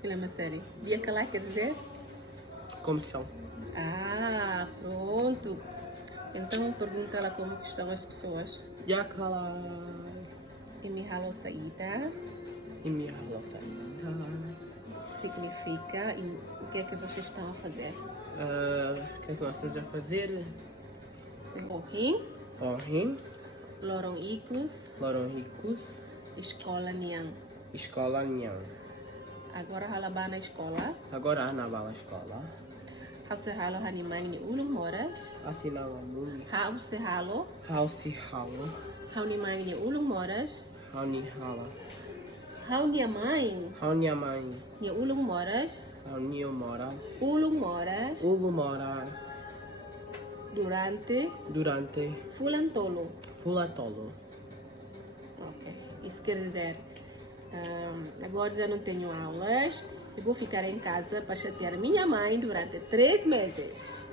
Filma série. Dia que lá quer dizer? Comissão. Ah, pronto. Então pergunta lá como que estão as pessoas. Yakala. E me ralo saída Imihala saída. significa o que é que vocês estão a fazer. O que é que nós estamos a fazer? Ohin, Orrim, lorong ikus, Lorong Ricos, escola niang. Escola Nhang. Agora halaba na escola. Agora na bala escola. Hause halo hanimai ni ulung moras. Assinala muli. Hause halo House Halo. hanimai ni ulung moras. Hauni Hala. Hau nia mãe, Haunia Mãe. ni ulung moras. Haunio Moras. Ulung moras Ulu Moras. durante Durante fulan tolo. Fulatolo. Ok. Isso quer dizer, agora já não tenho aulas. Eu vou ficar em casa para chatear minha mãe durante 3 meses.